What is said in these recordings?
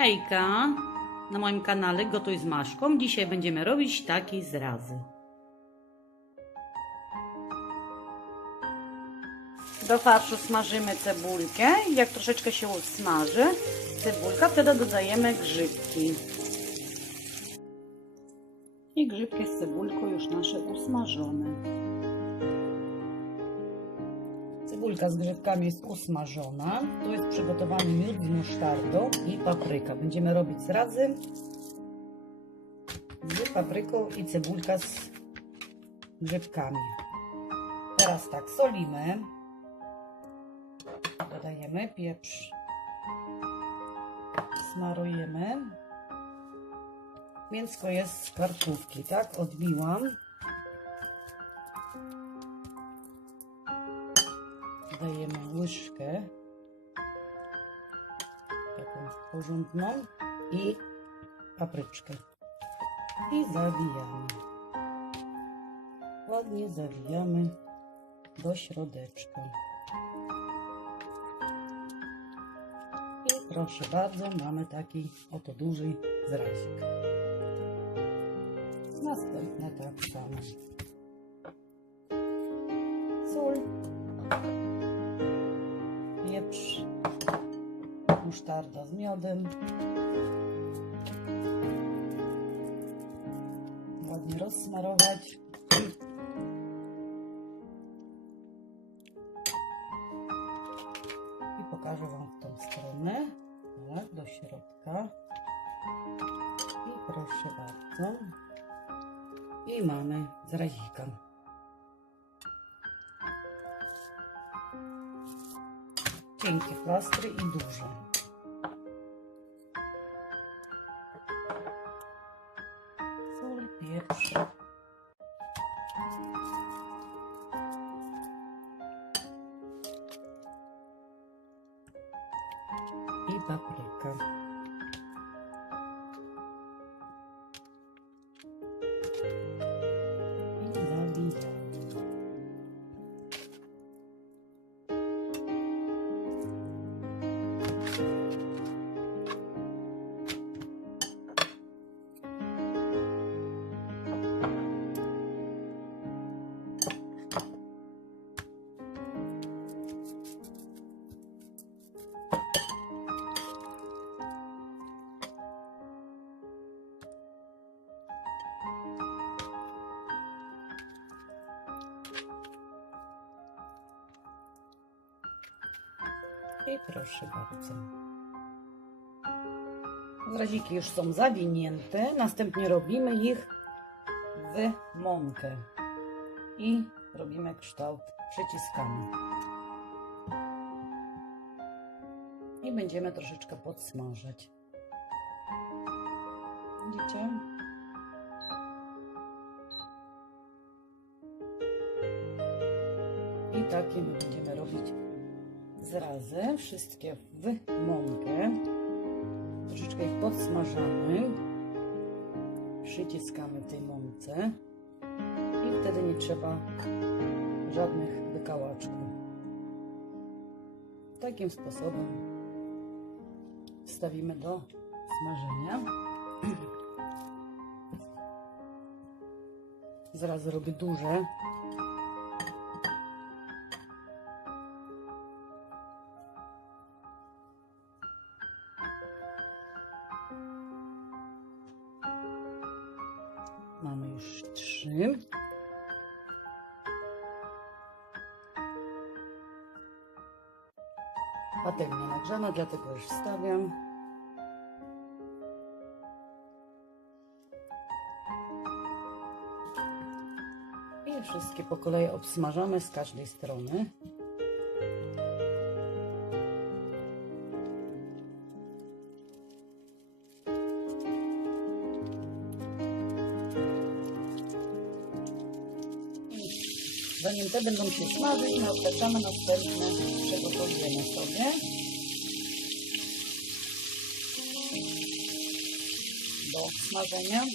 Hejka! Na moim kanale Gotuj z Maszką. Dzisiaj będziemy robić takie zrazy. Do farszu smażymy cebulkę. Jak troszeczkę się usmaży cebulka, wtedy dodajemy grzybki. I grzybki z cebulką już nasze usmażone. Cebulka z grzybkami jest usmażona. Tu jest przygotowany miód z i papryka. Będziemy robić zrazy z papryką i cebulka z grzybkami. Teraz tak, solimy. Dodajemy pieprz. Smarujemy. Mięsko jest z karkówki, tak? Odbiłam. Dajemy łyżkę taką porządną i papryczkę. I zawijamy. Ładnie zawijamy do środeczka. I proszę bardzo mamy taki oto duży zrazik. Następne tak samo pieprz, musztarda z miodem. Ładnie rozsmarować. I pokażę Wam w tą stronę. Tak, do środka. I proszę bardzo. I mamy cienkie plastry i duże. Sól, pieprz. I papryka. I I proszę bardzo. Zraziki już są zawinięte. Następnie robimy ich w mąkę. I robimy kształt, przyciskamy. I będziemy troszeczkę podsmażać. Widzicie? I takie my będziemy robić zrazy, wszystkie w mąkę. Troszeczkę ich podsmażamy. Przyciskamy w tej mące. I wtedy nie trzeba żadnych wykałaczków. Takim sposobem wstawimy do smażenia. Zrazy robię duże. Patelnia nagrzana, dlatego już wstawiam. I wszystkie po kolei obsmażamy z każdej strony. Zanim te będą się smażyć, my odtaczamy następne, przygotowujemy sobie. Do smażenia.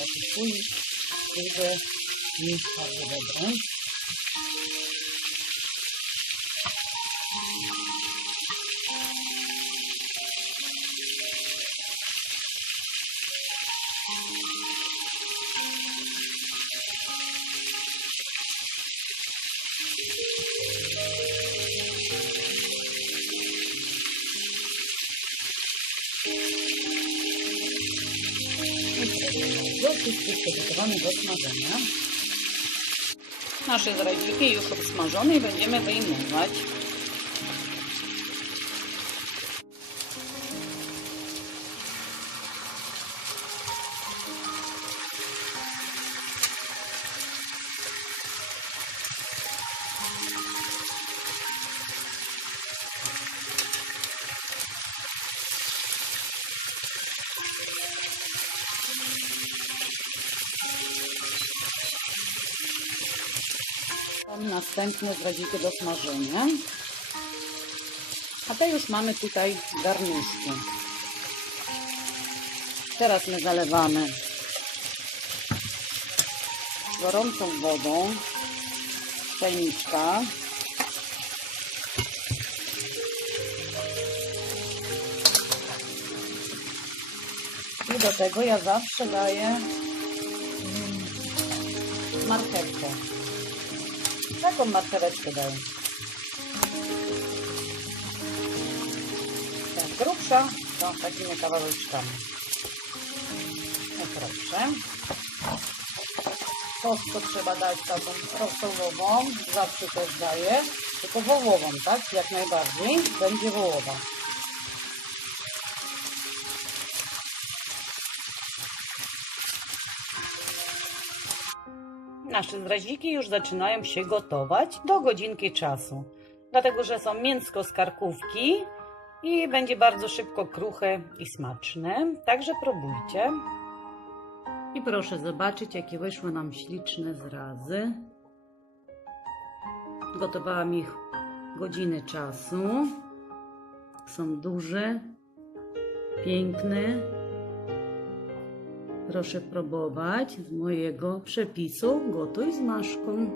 Taki sól będzie mi bardzo Do wszystkich przygotowane do smażenia. Nasze zradziki już obsmażone i będziemy wyjmować. Następne zradziki do smażenia. A te już mamy tutaj w garnuszku. Teraz my zalewamy gorącą wodą czajniczka. I do tego ja zawsze daję marchewkę. Taką marcheweczkę daję. Tak, grubsza to takimi kawałeczkami. No proszę. Sos to trzeba dać taką rosołową, zawsze też daję, tylko wołową, tak? Jak najbardziej będzie wołowa. Nasze zraziki już zaczynają się gotować do godzinki czasu. Dlatego, że są mięsko z karkówki i będzie bardzo szybko kruche i smaczne. Także próbujcie. I proszę zobaczyć, jakie wyszły nam śliczne zrazy. Gotowałam ich godziny czasu. Są duże, piękne. Proszę próbować z mojego przepisu Gotuj z Maszką.